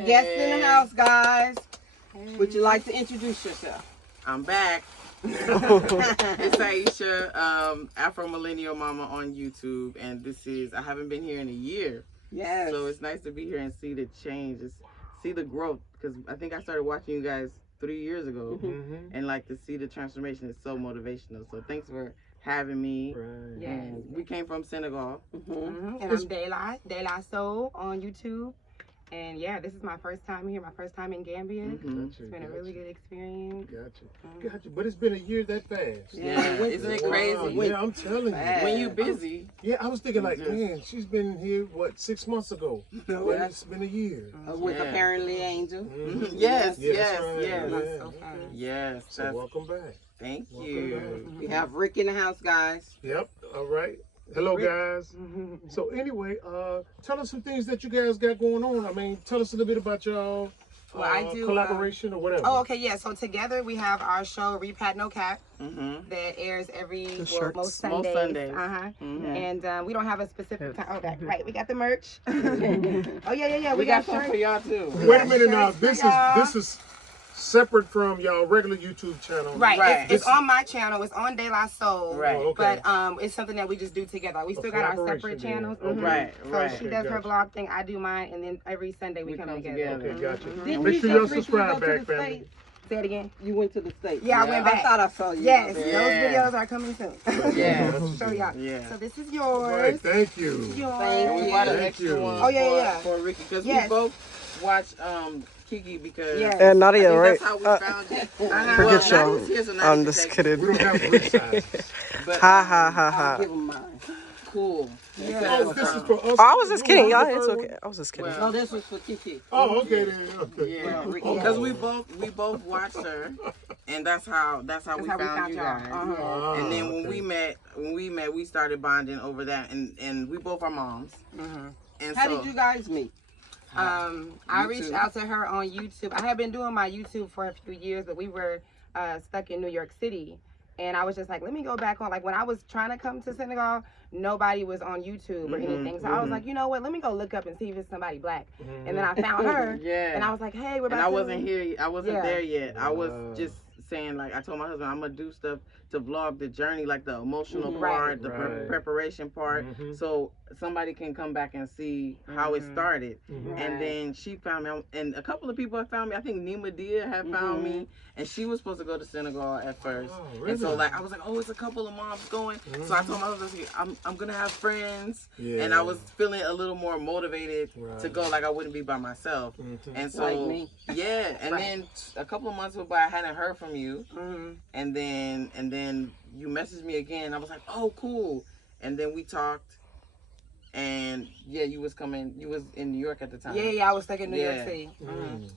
have guests in the house, guys. Hey. Would you like to introduce yourself? I'm back. It's Aisha, Afro Millennia Momma on YouTube, and I haven't been here in a year. Yes. So it's nice to be here and see the change, see the growth, because I think I started watching you guys 3 years ago, and like to see the transformation is so motivational. So thanks for having me. Right. And we came from Senegal. And I'm Dailah Soul on YouTube. And yeah, this is my first time here, my first time in Gambia. It's been a really good experience. Gotcha. But it's been a year that fast. Yeah, isn't it crazy? Yeah, I'm telling you. When you're busy. Yeah, I was thinking like, man, she's been here, 6 months ago? No, it's been a year. With apparently Angel. Yes. So welcome back. Thank you. We have Rick in the house, guys. Yep, all right. Hello, guys. So anyway, tell us some things that you guys got going on. I mean, tell us a little bit about y'all collaboration or whatever. Oh, okay, yeah. So together we have our show, Repat No Cap, that airs most Sundays. And we don't have a specific time. Okay, right. We got the merch. Oh, yeah. We got some for y'all, too. Wait a minute now. This is separate from y'all regular YouTube channel. Right. It's on my channel. It's on Dailah Soul. Right. But it's something that we just do together. We still got our separate channels. Right. So she does her vlog thing. I do mine. And then every Sunday we come together. Okay, gotcha. Make sure y'all subscribe back, family. Say it again. You went to the States. Yeah, I went back. I thought I saw you. Yes, those videos are coming soon. Show y'all. Yeah. So this is yours. Right, thank you. This is yours. Thank We bought an extra one. Oh, yeah. For Ricky, because we both watch Kiki because and Nadia, right? That's how we found it. Forget y'all. I'm just kidding. We don't have a size. Ha. Give them mine. Cool. Oh, this is for us. Oh, I was just kidding, y'all. It's okay. I was just kidding. No, this was for Kiki. Oh, okay then. Okay. Yeah, because we both watched her, and that's how we found you guys. And then when we met, we started bonding over that, and we both are moms. And how did you guys meet? I reached out to her on YouTube. I had been doing my YouTube for a few years, but we were stuck in New York City. And I was just like, let me go back on. Like, when I was trying to come to Senegal, nobody was on YouTube or anything. So I was like, you know what? Let me go look up and see if it's somebody black. And then I found her. And I was like, hey, we're about to... And I wasn't here. I wasn't there yet. I was just saying, like, I told my husband, I'm going to do stuff to vlog the journey, like the emotional part, the preparation part. So somebody can come back and see how it started. And then she found me, and a couple of people have found me. I think Nima Dia had found me, and she was supposed to go to Senegal at first. Oh, really? And so like I was like, oh, it's a couple of moms going. So I told my husband, I'm gonna have friends, and I was feeling a little more motivated to go. Like I wouldn't be by myself. And so like me. Yeah, and then a couple of months went by, I hadn't heard from you, and then you messaged me again. I was like, oh, cool. And then we talked. And yeah, you was in New York at the time. Yeah, I was stuck in New York City.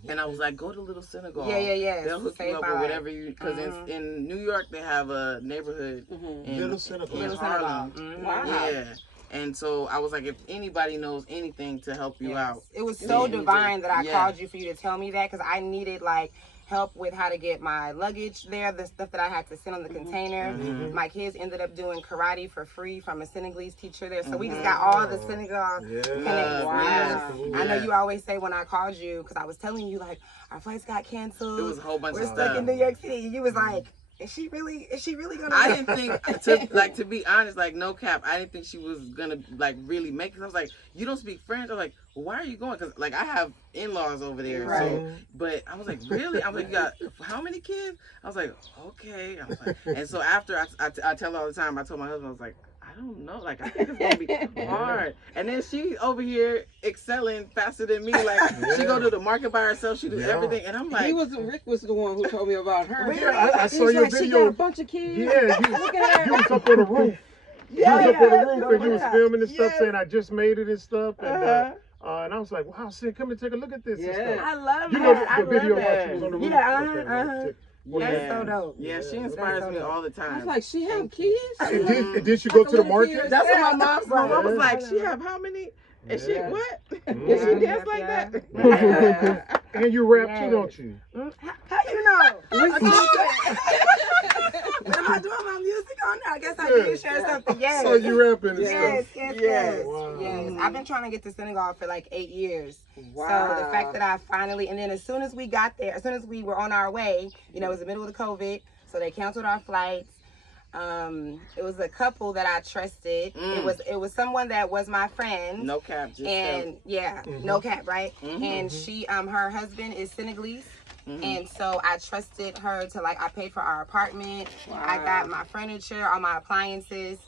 And I was like, go to Little Senegal. Yeah. They'll hook you up with whatever you, because in New York they have a neighborhood in Little Senegal. in Harlem. Wow. Yeah. And so I was like, if anybody knows anything to help you out. It was so divine that I called you for you to tell me that, because I needed like help with how to get my luggage there, the stuff that I had to send on the container. My kids ended up doing karate for free from a Senegalese teacher there. So we just got all the Senegal connections. I know you always say when I called you, because I was telling you like our flights got canceled. There was a whole bunch of stuff. We're stuck in New York City. You was like, is she really gonna? I didn't think to be honest, like no cap, I didn't think she was gonna like really make it. I was like, you don't speak French. I was like, well, why are you going? Because like I have in-laws over there. So, but I was like, really? I was like, you got how many kids? I was like, okay. I was like, and so after I tell her all the time, I told my husband, I was like, I don't know, like I think it's gonna be hard. And then she over here excelling faster than me. Like she go to the market by herself, she do everything, and I'm like, Rick was the one who told me about her. Yeah, I saw your video. She got a bunch of kids. Yeah, you was up on the roof. You was up on the roof and you was filming and stuff, saying I just made it and stuff. And I was like, wow, Sid, come and take a look at this. And stuff. I love you know the video while she was on the roof. That's so dope. Yeah, she inspires me all the time. I was like, she have kids? And did she go to the market? That's what my mom said. My mom was like, she have how many? And she what? And she dance like that? And you rap too, don't you? How you know? Am I doing my music on there? I guess I did share something. Yes. saw you rapping and yes, stuff. Yes. Wow. Yes. I've been trying to get to Senegal for like 8 years. Wow. So the fact that I finally, and then as soon as we got there, as soon as we were on our way, you know, it was the middle of the COVID, so they canceled our flights. It was a couple that I trusted. It was someone that was my friend. No cap, just and no cap, right? And she, her husband is Senegalese. And so I trusted her to, like, I paid for our apartment. Wow. I got my furniture, all my appliances.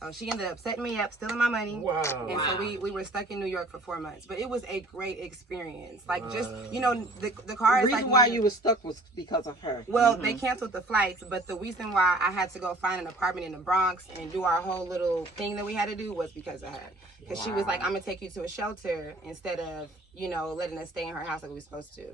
So she ended up setting me up, stealing my money. Wow. And so we were stuck in New York for 4 months. But it was a great experience. Like, just, you know, the car is like... The reason why you were stuck was because of her. Well, they canceled the flights, but the reason why I had to go find an apartment in the Bronx and do our whole little thing that we had to do was because of her. Because she was like, I'm going to take you to a shelter instead of, you know, letting us stay in her house like we were supposed to.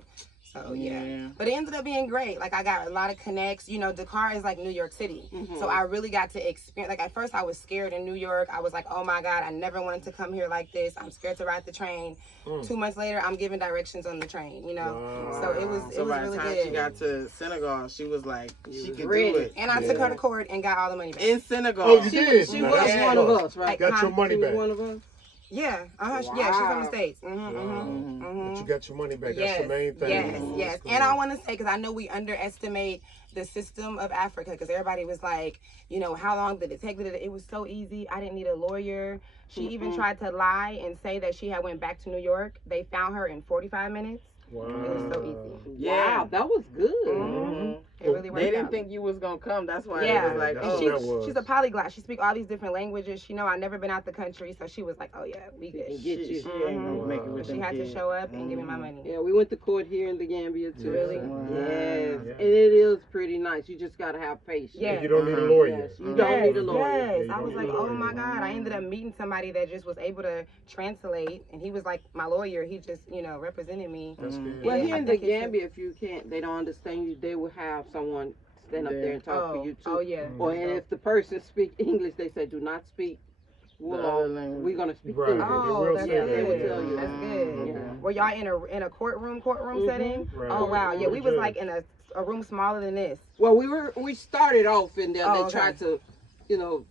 So, yeah. But it ended up being great. Like, I got a lot of connects. You know, Dakar is like New York City. So I really got to experience, like, at first I was scared in New York. I was like, oh my God, I never wanted to come here like this. I'm scared to ride the train. 2 months later, I'm giving directions on the train, you know? Wow. So it was really good. She got to Senegal, she was like, she could ready. do it. And I took her to court and got all the money back. In Senegal. Oh, you did? She was one of us, right? Got your money She was back. one of us? Yeah, yeah, she's from the States. But you got your money back. That's the main thing. Yes. And I want to say, because I know we underestimate the system of Africa, because everybody was like, you know, how long did it take? It was so easy. I didn't need a lawyer. She even tried to lie and say that she had went back to New York. They found her in 45 minutes. Wow. It was so easy. Yeah. Wow, that was good. It really worked They didn't out. think you was going to come. That's why Yeah. it was like, And she's a polyglot. She speaks all these different languages. She know I never been out the country, so she was like, oh yeah, we good. Get you. She ain't gonna make it with She them had to kids. show up and give me my money. Yeah, we went to court here in the Gambia too. Really? Yes. And it is pretty nice. You just gotta have patience. Yeah. You don't need a lawyer. Yes, you don't need a lawyer. Yes. Yeah, I was like, oh my God. I ended up meeting somebody that just was able to translate, and he was like my lawyer. He just, you know, represented me. That's good. Well, Yeah, here I in the think it's Gambia, if you can't, they don't understand you, they will have someone stand up there and talk for you too. Oh yeah. Or and if the person speak English, they say do not speak. other language. We're gonna speak Right. English. Oh, that's Yeah, they will good. tell you. That's good. Yeah. Were y'all in a courtroom setting? Right. Oh wow. Yeah, we was Judge. like in a room smaller than this. Well, we started off in there. Oh, They okay. tried to, you know,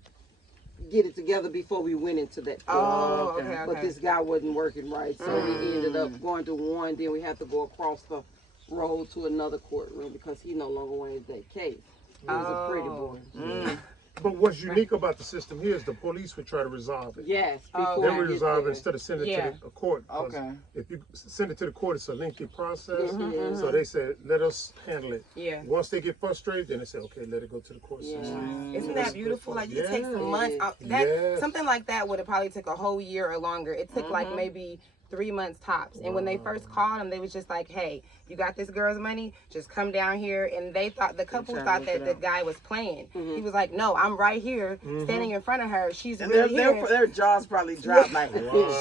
get it together before we went into that court. Oh, okay. But this guy wasn't working right, so we ended up going to one. Then we had to go across the road to another courtroom because he no longer wanted that case. He was a pretty boy. But what's unique about the system here is the police would try to resolve it. Yes, Oh, They before would we resolve it get instead of sending it Yeah. to the court. 'Cause Okay. If you send it to the court, it's a lengthy process. So they said, let us handle it. Yeah. Once they get frustrated, then they say, okay, let it go to the court system. Isn't that beautiful? Like, it takes months. Yes. Something like that would have probably took a whole year or longer. It took like maybe 3 months tops. And when they first called him, they was just like, hey, you got this girl's money, just come down here. And they thought, the couple thought that the guy was playing. He was like, no, I'm right here standing in front of her. She's And really here. their jaws probably dropped like,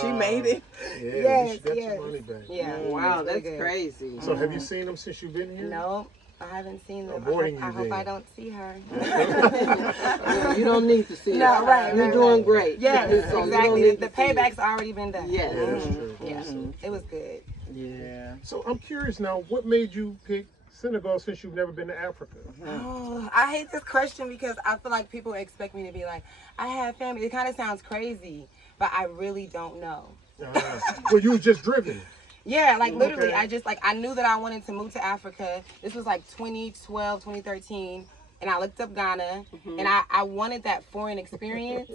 she made it. Yeah, Yes, you should get yes. your money back. Yeah. Wow, it's really that's good. crazy. So have you seen them since you've been here? No, I haven't seen them. Avoiding I you hope then. I don't see her. You don't need to see No, it. right, You're right, doing right. great. Yes, So you don't exactly. need The to see it. payback's already been done. Yes. That's true. Yeah, it was good. Yeah. So I'm curious now, what made you pick Senegal since you've never been to Africa? Oh, I hate this question because I feel like people expect me to be like, I have family. It kind of sounds crazy, but I really don't know. Well, you were just driven. Yeah, like literally, Okay. I knew that I wanted to move to Africa. This was like 2012, 2013. And I looked up Ghana, and I wanted that foreign experience.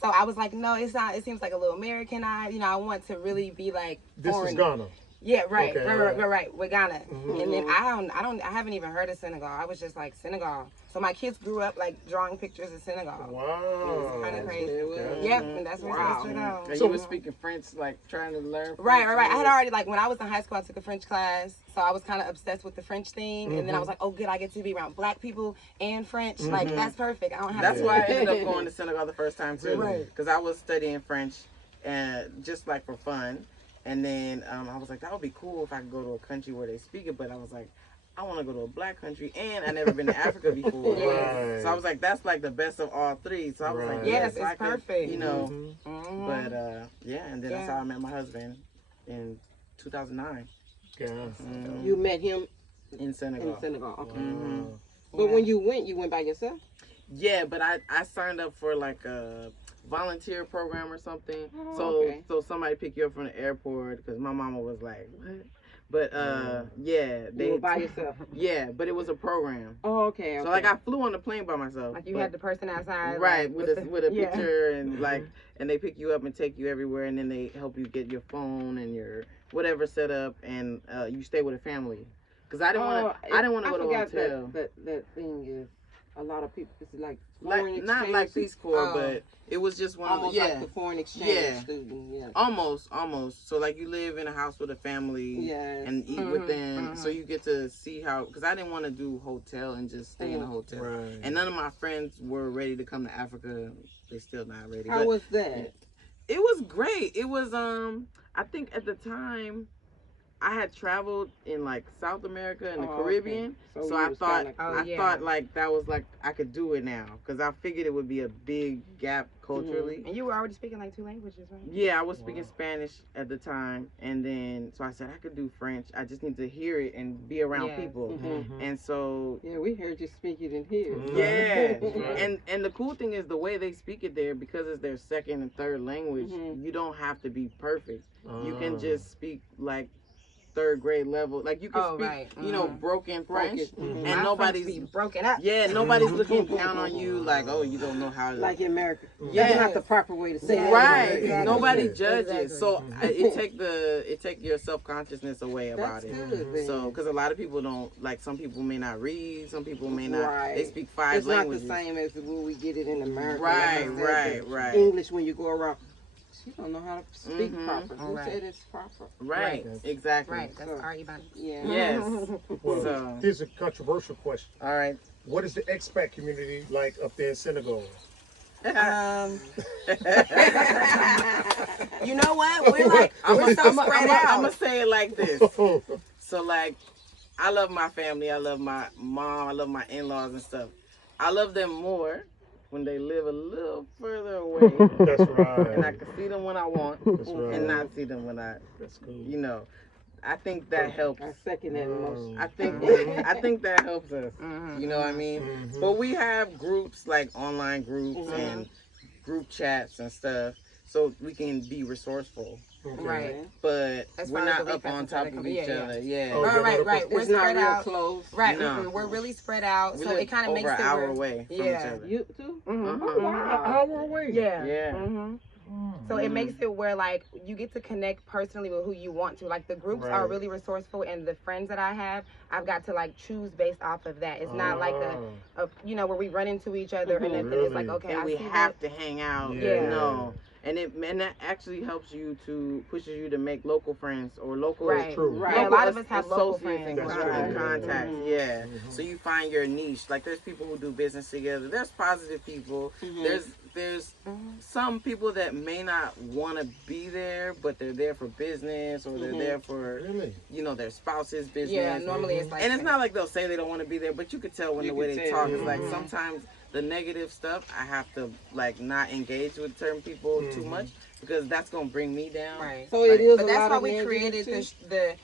So I was like, no, it's not. It seems like a little Americanized. You know, I want to really be like This foreign. is Ghana. Yeah, right, Okay, right, with Ghana. And then I haven't even heard of Senegal. I was just like, Senegal. So my kids grew up like drawing pictures of Senegal. Wow. It's kind of crazy. Okay. Yep, and that's where it's supposed to go. And you were speaking French, like trying to learn French. Right. I had already, like, when I was in high school, I took a French class. So I was kind of obsessed with the French thing. And then I was like, oh, good, I get to be around black people and French. Like, that's perfect. I don't have That's to. why I ended up going to Senegal the first time too. Right. Because I was studying French, and just like for fun. And then I was like, that would be cool if I could go to a country where they speak it. But I was like, I want to go to a black country, and I never been to Africa before. Right. So I was like, that's like the best of all three. So I was like, Yes, I it's could, perfect. you know. Mhm. But yeah, and then that's how I met my husband in 2009 Yeah. You met him in Senegal. in Senegal. Okay. Wow. But when you went by yourself? Yeah, but I signed up for like volunteer program or something. Oh, So somebody pick you up from the airport, because my mama was like, what? But yeah, you were by yourself. Yeah, but it was a program. Oh, okay. So like I flew on the plane by myself. Like you had the person outside, right, like, with a picture and like, and they pick you up and take you everywhere, and then they help you get your phone and your whatever set up, and you stay with a family. Cause I didn't want to go to a hotel. That thing is, a lot of people, it's like not like Peace Corps, but it was just one almost of the, like the foreign exchange student. Yeah. Almost. So like you live in a house with a family and eat with them, so you get to see how. Because I didn't want to do hotel and just stay in a hotel, and none of my friends were ready to come to Africa. They're still not ready. How was that? It was great. It was I think at the time I had traveled in like South America and the Caribbean, okay. so I thought I thought like that was like I could do it now, because I figured it would be a big gap culturally. And you were already speaking like 2 languages, right? Yeah, I was speaking Spanish at the time, and then so I said I could do French. I just need to hear it and be around people, and so we heard you speak it in here. Yeah, and the cool thing is the way they speak it there, because it's their second and third language. You don't have to be perfect. You can just speak like 3rd grade level, like you can speak, you know, broken French, and nobody's broken up. Yeah, nobody's looking down on you like, oh, you don't know how to. Like in America, that's not the proper way to say it. Right, exactly. Nobody judges, so it take your self-consciousness away about it. Good, so because a lot of people don't, like, some people may not read, some people may not. They speak 5 languages. It's not the same as when we get it in America. Right. English, when you go around, you don't know how to speak proper. Who said it's proper? Right, exactly. Right, that's our Ivan. Yeah. Yes. Well, here's a controversial question. All right. What is the expat community like up there in Senegal? You know what? We're so spread out. I'm gonna say it like this. So like, I love my family. I love my mom. I love my in-laws and stuff. I love them more when they live a little further away. That's right. And I can see them when I want, and not see them when I. That's cool. You know, I think that helps. I second that emotion. I think that helps us. You know what I mean? But we have groups, like online groups and group chats and stuff, so we can be resourceful. Right. But we're not up on top of each other. Yeah. Right. We're spread out. Close. Right. We're really spread out, so it kind of makes it over an hour away from each other. You too? Hour away. Yeah. So it makes it where, like, you get to connect personally with who you want to. Like, the groups are really resourceful, and the friends that I have, I've got to, like, choose based off of that. It's not like a you know, where we run into each other and then it's like, okay, and I we see have that. to hang out. Yeah. No. And that actually helps you pushes you to make local friends or local. Right. Right. Yeah, a lot of us have local friends. And contacts. Yeah. So you find your niche. Like, there's people who do business together. There's positive people. There's some people that may not want to be there, but they're there for business, or they're there for you know, their spouse's business. Yeah, normally it's like, and it's not like they'll say they don't want to be there, but you could tell when the way they talk. It's like sometimes the negative stuff, I have to, like, not engage with certain people too much, because that's gonna bring me down. Right. So it is. But that's why we created the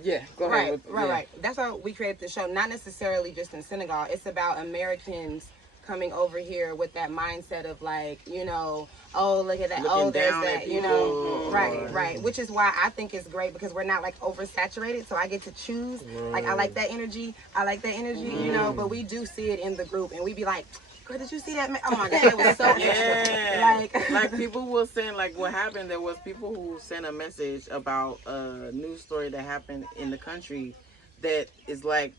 Yeah, go ahead. Right. That's why we created the show. Not necessarily just in Senegal. It's about Americans coming over here with that mindset of, like, you know, oh, look at that. Looking there's down that, at you know. people. Right. Which is why I think it's great, because we're not, like, oversaturated. So I get to choose. Like, I like that energy. You know. But we do see it in the group, and we be like, girl, did you see that? Oh my God, it was so extra. Like people will send, like, what happened, there was people who sent a message about a news story that happened in the country that is, like,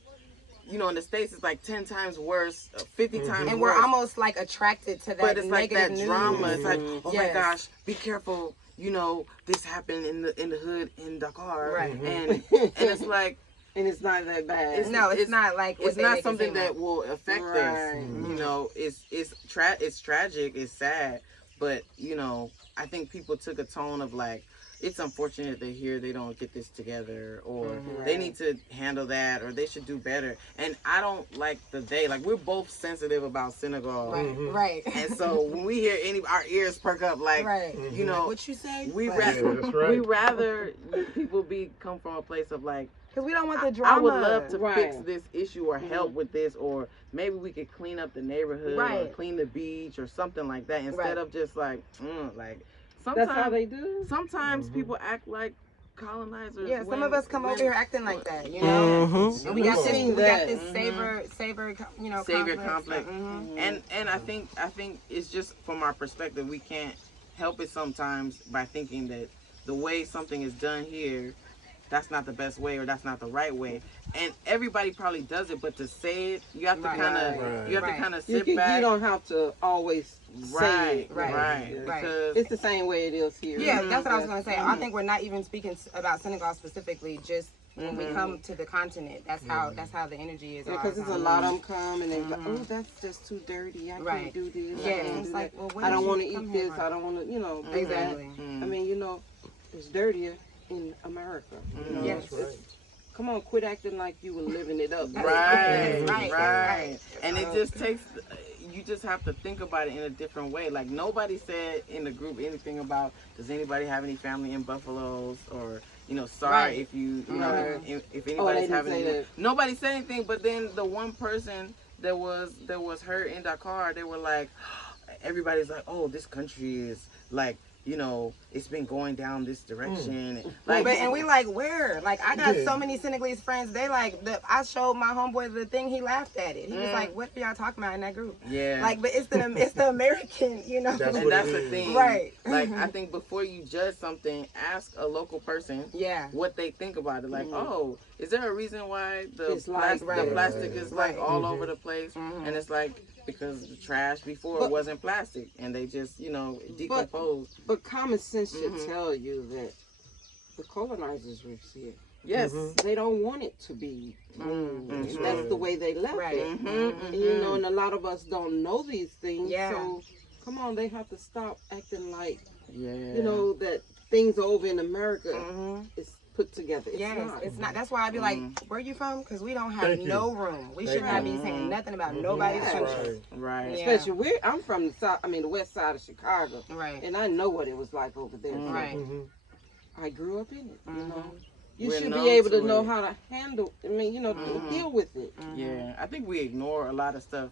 you know, in the States it's like 10 times worse, 50 times worse. And we're almost, like, attracted to that. But it's like that news. drama. It's like, oh my gosh, be careful. You know, this happened in the hood in Dakar. Right. And it's like, and it's not that bad. It's not like it's not something that will affect us. You know, it's tragic, it's sad, but, you know, I think people took a tone of, like, it's unfortunate that here they don't get this together, or they need to handle that, or they should do better. And I don't like we're both sensitive about Senegal. Right. And so when we hear our ears perk up, like, you know, what you say? we rather people come from a place of like, because we don't want the drama. I would love to fix this issue or help with this, or maybe we could clean up the neighborhood or clean the beach or something like that, instead of just like, sometimes, that's how they do. Sometimes people act like colonizers. Yeah, some of us come over here acting like that, you know. And we got this savior complex. And I think it's just from our perspective, we can't help it sometimes by thinking that the way something is done here, that's not the best way, or that's not the right way. And everybody probably does it, but to say it, you have to kind of sit back. You don't have to always say it. Because it's the same way it is here. Yeah, that's what I was going to say. I think we're not even speaking about Senegal specifically, just when we come to the continent. That's how the energy is. Because there's a lot of them come and they're like, oh, that's just too dirty. I can't do this. I can't do that. I don't want to eat this. I don't want to, you know. Exactly. I mean, you know, it's dirtier in America. You know? Yes. Come on, quit acting like you were living it up. Right. And it just takes, you just have to think about it in a different way. Like, nobody said in the group anything about, does anybody have any family in Buffaloes, or, you know, sorry if you know, if anybody's having any. Nobody said anything, but then the one person that was hurt in Dakar, they were like, everybody's like, oh, this country is like, you know, it's been going down this direction. Like, and we like, where? Like, I got so many Senegalese friends. They like, I showed my homeboy the thing. He laughed at it. He was like, "What are y'all talking about in that group?" Yeah. Like, but it's the American, you know. That's the thing, right? Like, I think before you judge something, ask a local person, what they think about it. Like, oh, is there a reason why the plastic is like all over the place? And it's like, because the trash before wasn't plastic, and they just, you know, decomposed. But common sense should tell you that the colonizers were here. Yes. They don't want it to be moved. That's the way they left it. You know, and a lot of us don't know these things. So, come on, they have to stop acting like, you know, that things over in America is put together. It's not. That's why I be like, where you from? Because we don't have no room. We should not be saying nothing about nobody's country. Right. Especially I'm from the south. I mean, the west side of Chicago. Right. And I know what it was like over there. Right. I grew up in it. You know, you should be able to know how to handle. I mean, you know, deal with it. Yeah. I think we ignore a lot of stuff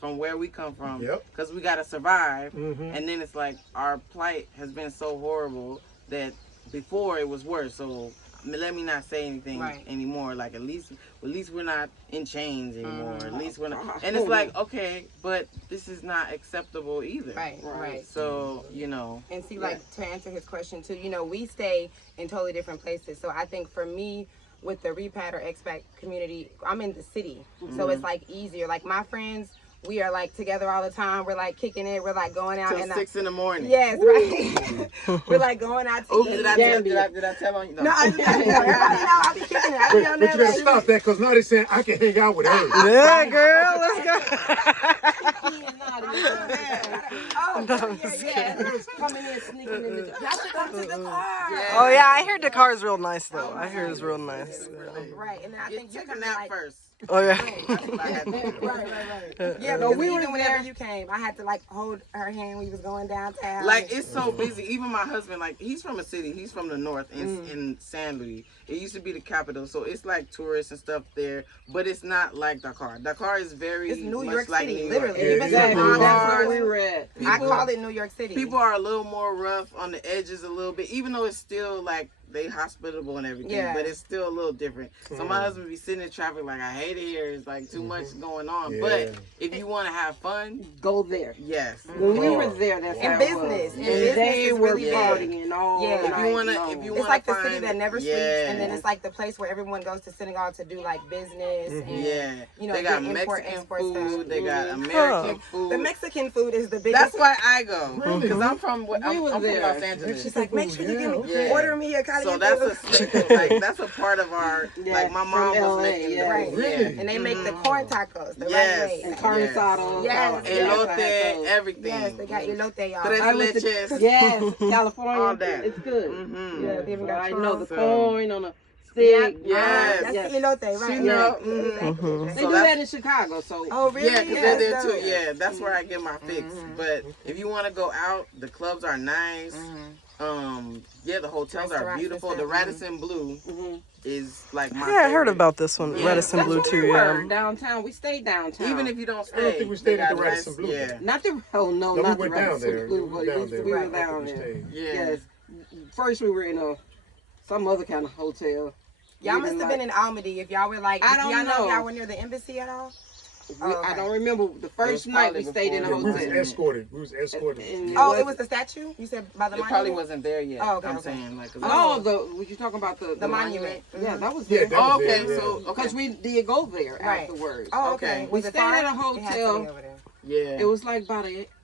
from where we come from, because we gotta survive. And then it's like our plight has been so horrible that before it was worse. So let me not say anything anymore. Like, at least we're not in chains anymore. At least we're not. And it's like, okay, but this is not acceptable either. Right. So, you know. And see, like, to answer his question too, you know, we stay in totally different places. So I think for me, with the repat or expat community, I'm in the city, so it's like easier. Like, my friends, we are like together all the time. We're like kicking it. We're like going out till 6 in the morning. Yes, right. We're like going out to eat. Did I tell on you? No, I be kicking it. But you gotta stop that, because now they're saying I can hang out with her. Yeah, girl, let's go. Coming in, sneaking in the car. Y'all should come to the car. Oh yeah, I hear Dakar is real nice though. I hear it's real nice. Right, and then I think you come out first. Oh yeah. Right. Yeah, but whenever you came, I had to like hold her hand when you was going downtown. Like, it's so busy. Even my husband, like, he's from a city. He's from the north in San Luis. It used to be the capital, so it's like tourists and stuff there, but it's not like Dakar. Dakar is it's New York like City, New literally. York. That's where we were at. I call it New York City. People are a little more rough on the edges a little bit, even though it's still like they hospitable and everything, but it's still a little different. So my husband be sitting in traffic like, I hate it here. It's like too much going on. But if you want to have fun, go there. Yes. When we were there, that's in business. And they were partying all If you want to, it's like the city that never sleeps, and then it's like the place where everyone goes to Senegal to do like business. And, you know, they got Mexican food. They got American food. The Mexican food is the biggest. That's why I go, because I'm from Los Angeles. She's like, make sure you order me a cauliflower So that's a staple. Like that's a part of our. Like my mom was making right. Really? And they make the corn tacos. The yes. right way. And carne asada. Yes. Elote, everything. Yes, they got elote, y'all. Tres leches. Yes, California. All that. It's good. Yeah, they even got I know the so- corn on a stick. Yes. That's the elote, right? She know. They So do that in Chicago. So Oh, really? Yeah, because they're there too. so- Yeah, that's where I get my fix. But if you want to go out, the clubs are nice. Yeah, the hotels are beautiful. The Radisson Blue is like my Yeah, I heard favorite. about this one, Radisson that's Blue where too. we were, Yeah. downtown. We stayed downtown. Even if you don't stay, I don't think we stayed they at the got Radisson nice- Blue. Yeah. not the not No, the we went down Radisson there. Blue, We but went down there. we were I think down we there. stayed. Yeah. Yes. First we were in some other kind of hotel. Y'all must have been in Almaty if y'all were like. I don't y'all know. if y'all were near the embassy at all. I don't remember the first night we stayed in a Yeah, we was hotel. escorted. We was escorted. And Oh, it was the statue? You said by the It monument? probably wasn't there yet. Oh, okay, I'm okay. saying like. No, was you talking about the monument? Yeah, that was Yeah, there. that was Oh, okay. there, yeah. So Because we did go there Right. afterwards. Oh, Okay. okay. We Was it stayed far? in a It had to be hotel. over there. Yeah. It was like by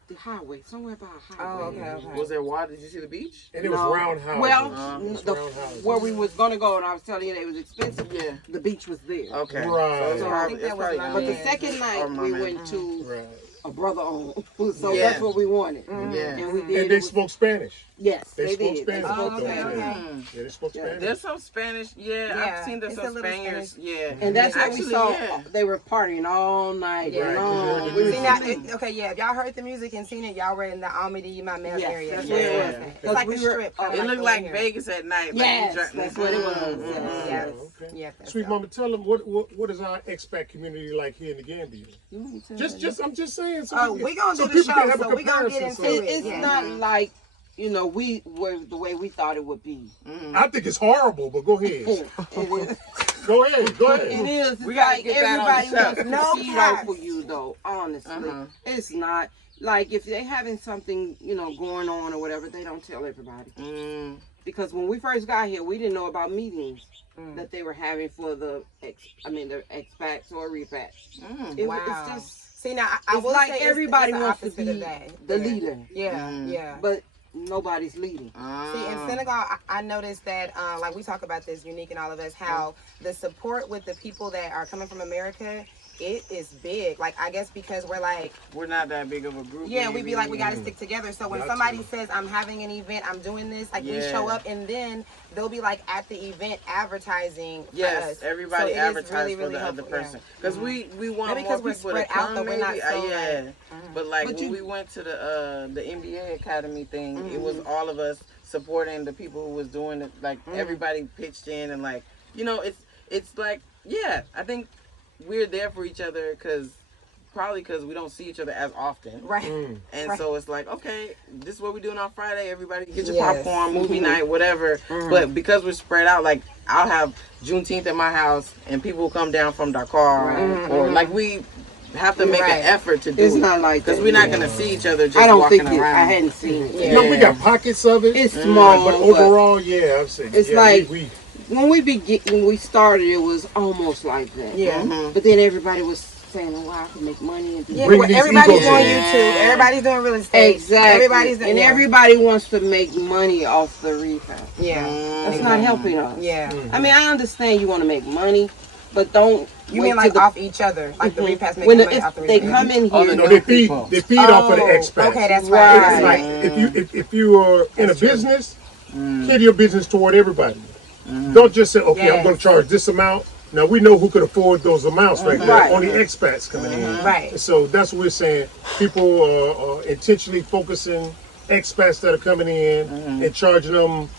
the highway, somewhere by a highway. Oh, okay, okay. Was there water? Did you see the beach? And it was No. roundhouse. Well, It was the, roundhouse. where we was gonna go, and I was telling you that it was expensive. Yeah. The beach was there. Okay. Right. So I probably, think that it's was probably my But the man. second night Or my we man. went to Right. a brother home, so Yeah. that's what we wanted. Yeah. And we did. And It they was- spoke Spanish. Yes, They they spoke did. Spanish. They spoke Oh, okay, Spanish. okay. Yeah, they spoke Yeah. Spanish. There's some Spanish. Yeah, Yeah, I've seen there's it's a some little Spaniards. Yeah. And that's what Actually, we saw. yeah. They were partying all night Yeah. long. Right. We See was now, sleeping. okay, yeah. If y'all heard the music and seen it, y'all were in the Almaty, my mail Yes, area. that's what it was. It's Because like we a were- strip. it It looked the like one here. Vegas at night. Yes, like that's what it was. Mhm. Yes. Okay. Yeah, that's Sweet so. mama, tell them what is our expat community like here in the Gambia? I'm just saying. So Oh, we gonna do the people can show, have a so we gonna get comparison, into it. It's Yeah. not like we were the way we thought it would be. I think it's horrible, but go ahead. It is. Go ahead. It is. It's We gotta like get that on everybody the show. wants to No compete caps. over you, though. Honestly, Uh-huh. it's not. Like if they're having something, going on or whatever, they don't tell everybody. Because when we first got here, we didn't know about meetings that they were having for the expats or repats. Wow. It's just See now, I it's will like say everybody it's the wants to opposite be of that. the Yeah. leader, Yeah, yeah. but nobody's leading. See, in Senegal, I noticed that, like we talk about this, Unique and all of us, how the support with the people that are coming from America, it is big. Like, I guess because we're not that big of a group. yeah, we be like, we got to maybe. stick together. So when Got somebody to. says, I'm having an event, I'm doing this, like we Yeah. show up and then they'll be like at the event advertising for Yes, us. everybody So it is advertise really, for really the other helpful, yeah. person. Because we want Maybe more 'cause we're people to spread out, come, though, we're maybe. not so, Yeah. But like But when we went to the MBA Academy thing, it was all of us supporting the people who was doing it. Like everybody pitched in and like, it's like, yeah, I think we're there for each other probably because we don't see each other as often. Right. And Right. so it's like, okay, this is what we're doing on Friday. Everybody get your Yes. popcorn, movie night, whatever. But because we're spread out, like I'll have Juneteenth at my house and people will come down from Dakar or like we have to make an effort to do It's it. not like that. Because we're not going to see each other just I don't walking think around. I hadn't seen it. Yeah. We got pockets of it. It's small, but overall, yeah, I've seen. It's yeah, like- we when we started, it was almost like that. Yeah. But then everybody was saying, "Oh, wow, I can make money and do Yeah, Bring well, these everybody's egos doing in. YouTube. Everybody's doing real estate. Exactly. Everybody's doing, and everybody wants to make money off the refi. Yeah. That's not helping us. Yeah. I mean, I understand you want to make money, but don't. You wait mean like till off each other? Like the repass making when money off the they repass? come in Oh, here. no, no, they feed off of the expats. Okay, that's Right. right. It's like if you are in a business, cater your business toward everybody. Don't just say, okay, I'm going to charge this amount. Now we know who could afford those amounts right there. Right. Only expats coming in. Right. So that's what we're saying. People are intentionally focusing expats that are coming in and charging them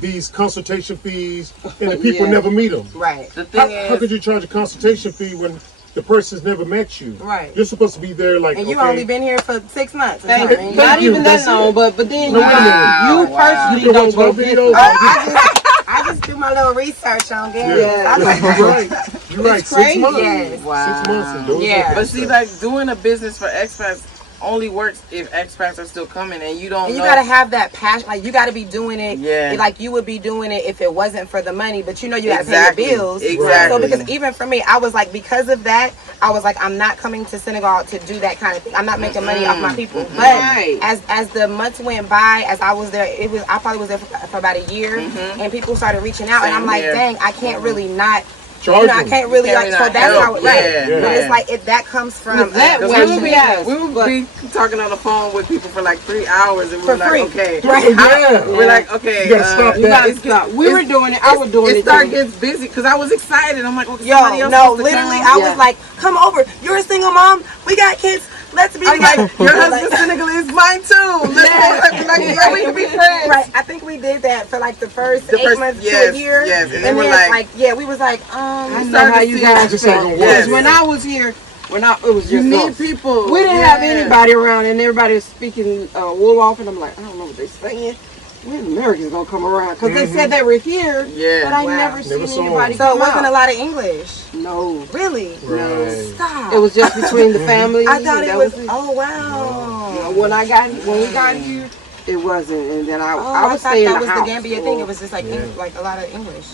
these consultation fees, and the people never meet them. Right. The thing How could you charge a consultation fee when the person's never met you? Right. You're supposed to be there like, And you okay, only been here for 6 months. or Thank something. you. Not you. even that That's long, it. but then No, wait a minute. you personally you can don't watch go my get videos. I just do my little research on Gambia. Yeah. I'm like, You're right. You're right. 6 crazy. months. Yes. 6 months. And those Yeah. are But see, like doing a business for expats, only works if expats are still coming, and you don't. And you gotta have that passion. Like you gotta be doing it. Yeah. Like you would be doing it if it wasn't for the money, but you know you gotta pay your bills. Exactly. So because even for me, I was like, because of that, I was like, I'm not coming to Senegal to do that kind of thing. I'm not making money off my people. But as the months went by, as I was there, I probably was there for about a year, and people started reaching out, and I'm like, dang, I can't really not. I can't really like. So that's how, right? But it's like that comes from that. We would be talking on the phone with people for like 3 hours, and we were like, okay, we're like, okay, you gotta stop. We were doing it. I was doing it. It gets busy because I was excited. I'm like, well, literally, I was like, come over. You're a single mom. We got kids. Let's be together. Like, your husband's Senegalese, mine too. Let's we can be friends. Right. I think we did that for like the first 8 months to a year. Yes. And then we're like, we was like, I know how you guys just ain't gonna work. Because when I was here, it was just you need people. We didn't have anybody around, and everybody was speaking Wolof, and I'm like, I don't know what they're saying. When Americans gonna come around? Because they said they were here, but I never seen anybody. So it wasn't a lot of English. No. Really? No. Stop. It was just between the family. I thought it was. Oh wow. When we got here, it wasn't, and then I was thought staying that in the was house. The Gambia thing. It was just like like a lot of English.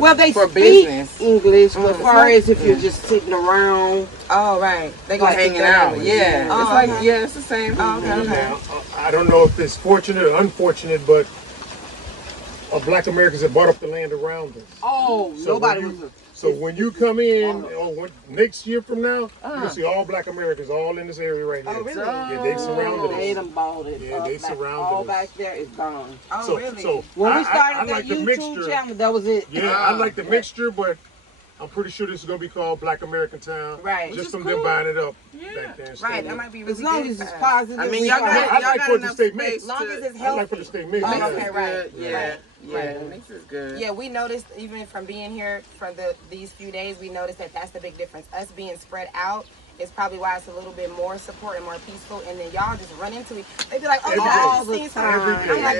Well, they for speak business. English, but as far as if you're just sitting around. Oh right, they go hanging out. Yeah, oh, it's like it's the same. Oh, okay. Now, I don't know if it's fortunate or unfortunate, but Black Americans have bought up the land around us. Oh, so nobody was. So when you come in, next year from now, you'll see all Black Americans all in this area right here. Oh, really? Yeah, they surrounded us. They done bought it. Yeah, they surrounded all us. back there is gone. Oh, really? So when we started I that like the YouTube mixture. channel, that was it. Yeah, I like the mixture, but I'm pretty sure this is gonna be called Black American Town. Right. Just from them buying it up back there. Right, that might be really as long good as it's for us. positive. I mean, I like for it to enough stay space mixed. As long as it's I healthy. like for it to stay mixed. Oh, okay, right. Yeah, mix is good. Yeah, we noticed even from being here for these few days, we noticed that that's the big difference. Us being spread out is probably why it's a little bit more support and more peaceful. And then y'all just run into it. They be like, oh, all y'all the seen time. I'm like,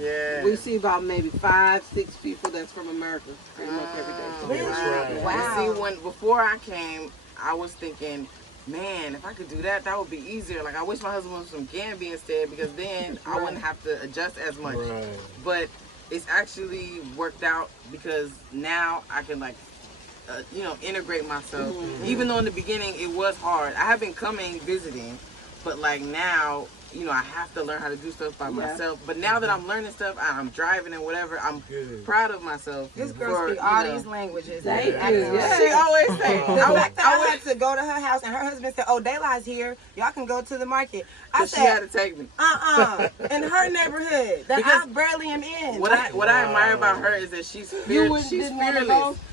yeah. We see about maybe 5-6 people that's from America pretty much every day. Really? Right. Wow. See, before I came, I was thinking, man, if I could do that, that would be easier. Like, I wish my husband was from Gambia instead, because then I wouldn't have to adjust as much. Right. But it's actually worked out because now I can integrate myself. Even though in the beginning it was hard. I have been coming visiting, but like now, I have to learn how to do stuff by myself. But now that I'm learning stuff, I'm driving and whatever, I'm proud of myself. This girl speaks all these languages. She always say, I had to go to her house, and her husband said, "Oh, Dailah's here. Y'all can go to the market." I said, she had to take me. In her neighborhood that I barely am in. What I admire about her is that she's fearless.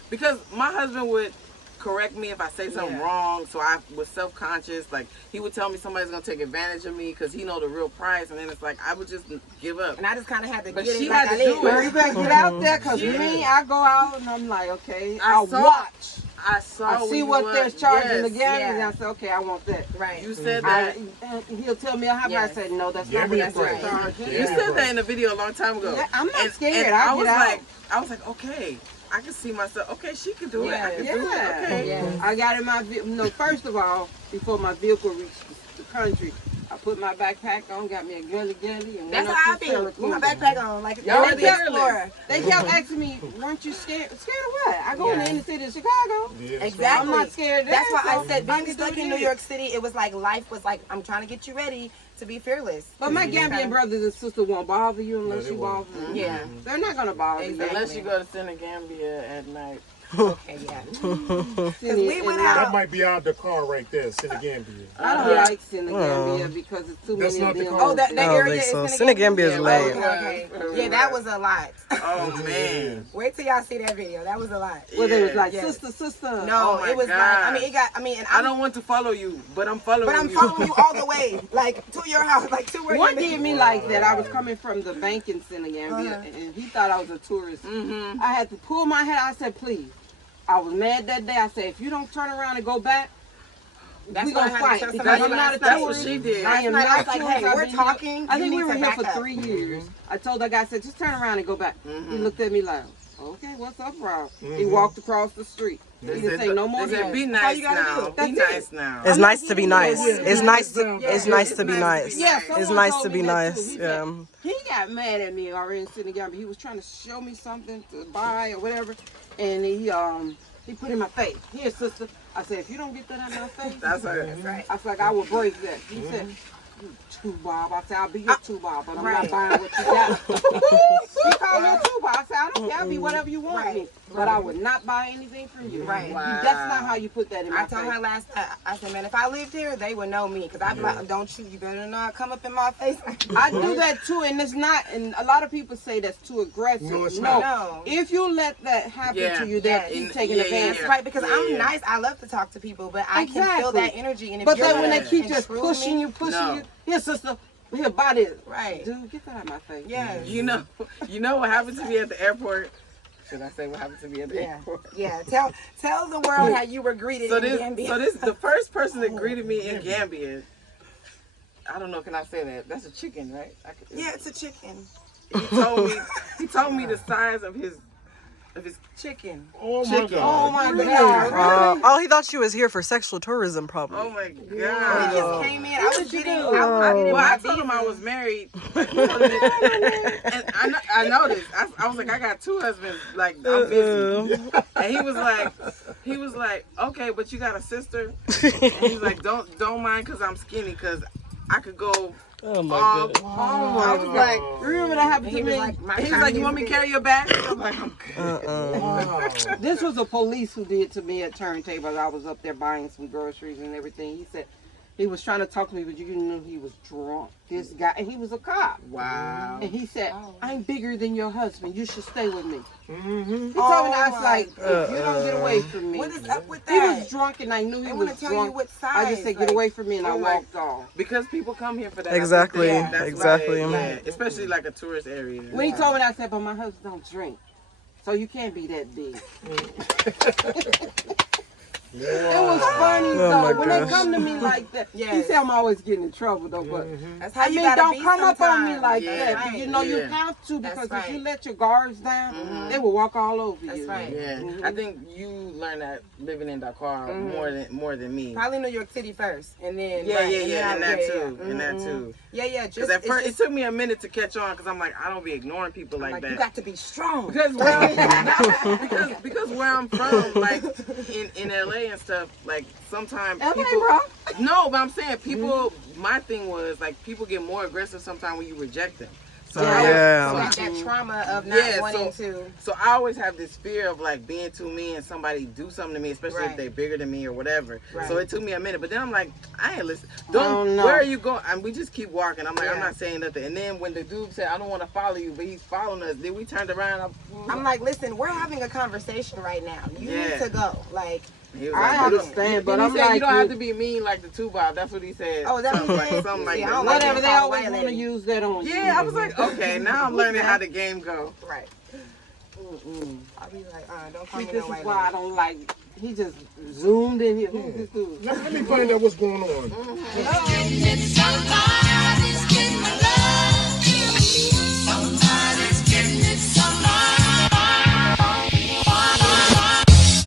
Because my husband would correct me if I say something wrong, so I was self-conscious. Like, he would tell me somebody's gonna take advantage of me because he know the real price, and then it's like I would just give up. And I just kind of had to but get she it. had to do it. You better get out there, because me, I go out and I'm like, okay, I'll watch. I see what they're charging the Gambia, and I say, okay, I want that. Right. You said that. He'll tell me how much. I said, no, that's not what that's right. You said that in a video a long time ago. Yeah, I'm not scared. And I was like, okay, I can see myself. Okay, she can do it. I can do it. Yeah. Okay. Yeah. I got in my vehicle. No, first of all, before my vehicle reached the country, I put my backpack on, got me a gunny, and That's went how I up to feel. With my Syracuse. backpack on, like Y'all the Explorer. They kept asking me, weren't you scared? Scared of what? I go in the inner city of Chicago. Yeah, Exactly. I'm not scared of that. That's why I so said being can stuck do in this. New York City, it was like life was like, I'm trying to get you ready to be fearless. But my Gambian brothers and sisters won't bother you unless you bother them. Yeah. They're not going to bother you. Exactly. Unless you go to Senegambia at night. Okay, yeah. Because we went out. That might be our Dakar right there, Senegambia. I don't like Senegambia because it's too That's many not the of them. car. Oh, that I don't area think is so. Senegambia is lame. Okay. Yeah, that was a lot. Oh man. Wait till y'all see that video. That was a lot. Where they was like, Yes. sister. No, Oh my it was God. like, and I don't want to follow you, but I'm following you. I'm following you all the way, like to your house, like to where One you did me like that. I was coming from the bank in Senegambia, and he thought I was a tourist. I had to pull my head. I said, please. I was mad that day. I said, if you don't turn around and go back, we're going to fight. Because I'm not a That's what tourist. she did. I am I not was like, a tourist. hey, I've we're been talking. here. I think You we need were to here back for up. 3 years. I told that guy, I said, just turn around and go back. He looked at me like, Okay, what's up, Rob? He walked across the street. He didn't say no more. They said, be nice now. Be nice now. It's nice to be nice. It's nice to be nice. Yeah, it's nice to be nice. Yeah. He got mad at me already in Senegal. He was trying to show me something to buy or whatever, and he put in my face. Here, sister. I said, if you don't get that out of my face, that's right. I was like, I will break that. He said, you two bob. I said, I'll be your two bob, but I'm not buying what you got. He called me a two bob. I said, I don't care. I'll be whatever you want me, but I would not buy anything from you. Right. Wow. That's not how you put that in my face. I told her last time, I said, man, if I lived here, they would know me. Because I'd be like, don't you better not come up in my face. I do that too, and it's not, and a lot of people say that's too aggressive. No, it's not. No. If you let that happen to you, that you taking advantage. Right, because I'm nice. I love to talk to people, but I can feel that energy. And if but then when they keep just pushing you, here, sister, here, buy this. Right. Dude, get that out of my face. Yeah. You know what happened to me at the airport? Should I say what happened to me at the airport? Yeah. Tell the world how you were greeted in Gambia. So this the first person that greeted me in Gambia. I don't know, can I say that? That's a chicken, right? Yeah, it's a chicken. He told me the size of his chicken. Oh my God. Oh my God. He thought she was here for sexual tourism, probably. Oh my God. He just came in. I told him I was married. And I noticed. I was like, I got 2 husbands. Like, I'm busy. And he was like, okay, but you got a sister? And he's like, don't mind because I'm skinny, because I could go. Oh my God. I was like, remember that happened to me? He's like, you want me to carry your bag? I'm like, I'm good. This was a police who did to me at Turntable. I was up there buying some groceries and everything. He said, he was trying to talk to me, but you knew he was drunk. This guy, and he was a cop. Wow. And he said, I'm bigger than your husband. You should stay with me. He told me, I was like, if you don't get away from me. What is up with that? He was drunk, and I knew he was tell drunk. You what size. I just said, get away from me, and I walked off. Because people come here for that. Exactly. Exactly. Especially like a tourist area. When he told me that, I said, but my husband don't drink. So you can't be that big. It was funny though. When they come to me like that, he said I'm always getting in trouble though. But that's how you don't come up on me like that. Right. You know you have to, because if you let your guards down, they will walk all over you. That's right. Yeah, I think you learned that living in Dakar more than me. Probably New York City first, and then and that too. Yeah. Because at first it took me a minute to catch on, because I'm like, I don't be ignoring people like that. You got to be strong. Because where I'm from, like in LA and stuff, like sometimes people. No, but I'm saying people. My thing was like people get more aggressive sometimes when you reject them. So that trauma of not wanting to. So I always have this fear of like being too mean and somebody do something to me, especially if they're bigger than me or whatever. Right. So it took me a minute, but then I'm like, I ain't listen. Where are you going? And we just keep walking. I'm like, I'm not saying nothing. And then when the dude said, I don't want to follow you, but he's following us, then we turned around. I'm like, listen, we're having a conversation right now. You need to go. Like. I understand, but I'm like, you don't have to be mean like the 2 Bob. That's what he said. Oh, that's something like that. Whatever, they always want to use that on you. Yeah, I was like, okay, now I'm learning how the game go. Right. I'll be like, don't call me this is why I don't like. He just zoomed in here. Who's this dude? Let me find out what's going on.